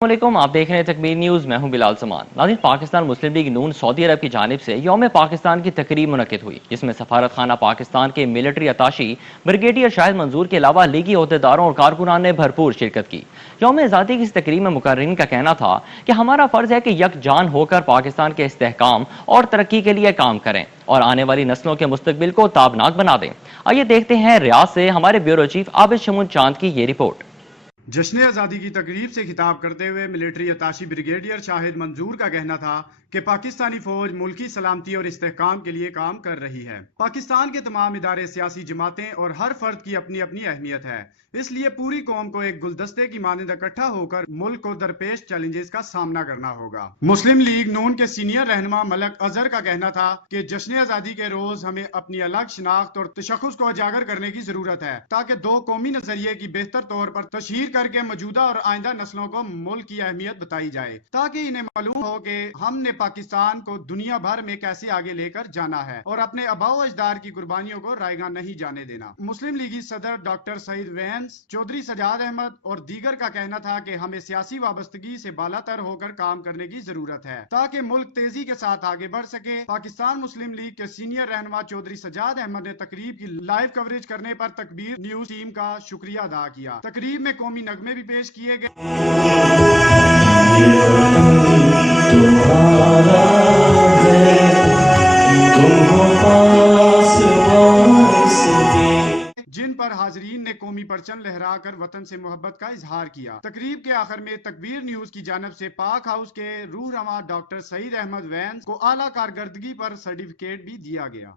वालेकुम, आप देख रहे हैं तकबीर न्यूज़। मैं हूं बिलाल समान। नाज़रीन, पाकिस्तान मुस्लिम लीग नून सऊदी अरब की जानिब से यौम पाकिस्तान की तकरीब मुनक्किद हुई, जिसमें सफारत खाना पाकिस्तान के मिलिट्री अताशी ब्रिगेडियर शाहिद मंजूर के अलावा लीगी अहदेदारों और कारकुनान ने भरपूर शिरकत की। यौम आज़ादी की इस तकरीब में मुकर्रिरीन का कहना था कि हमारा फर्ज है कि यकजान होकर पाकिस्तान के इस्तेहकाम और तरक्की के लिए काम करें और आने वाली नस्लों के मुस्तकबिल को ताबनाक बना दें। आइए देखते हैं रियाद से हमारे ब्यूरो चीफ आबिद शमून चांद की ये रिपोर्ट। जश्न आज़ादी की तकरीब से खिताब करते हुए मिलिट्री अताशी ब्रिगेडियर शाहिद मंजूर का कहना था कि पाकिस्तानी फौज मुल्की सलामती और इस्तेहकाम के लिए काम कर रही है। पाकिस्तान के तमाम इदारे, सियासी जमातें और हर फर्द की अपनी अपनी अहमियत है, इसलिए पूरी कौम को एक गुलदस्ते की मानंद इकट्ठा होकर मुल्क को दरपेश चैलेंजेस का सामना करना होगा। मुस्लिम लीग नून के सीनियर रहनुमा मलक अजहर का कहना था कि जश्न आज़ादी के रोज हमें अपनी अलग शिनाख्त और तशख्खुस को उजागर करने की जरूरत है, ताकि दो कौमी नजरिए की बेहतर तौर पर तशहीर करके मौजूदा और आइंदा नस्लों को मुल्क की अहमियत बताई जाए, ताकि इन्हें मालूम हो कि हमने पाकिस्तान को दुनिया भर में कैसे आगे लेकर जाना है और अपने आबाओ अजदार की कुर्बानियों को रायगा नहीं जाने देना। मुस्लिम लीगी सदर डॉक्टर सईद वैंस, चौधरी सजाद अहमद और दीगर का कहना था कि हमें सियासी वाबस्तगी से बालातर होकर काम करने की जरूरत है, ताकि मुल्क तेजी के साथ आगे बढ़ सके। पाकिस्तान मुस्लिम लीग के सीनियर रहनुमा चौधरी सजाद अहमद ने तकरीब की लाइव कवरेज करने पर तकबीर न्यूज टीम का शुक्रिया अदा किया। तकरीब में कौमी नगमे भी पेश किए गए। जिन पर हाजरीन ने कौमी परचम लहराकर वतन से मोहब्बत का इजहार किया। तकरीब के आखिर में तकबीर न्यूज की जानब से पाक हाउस के रूह रवा डॉक्टर सईद अहमद वैंस को आला कारकर्दगी पर सर्टिफिकेट भी दिया गया।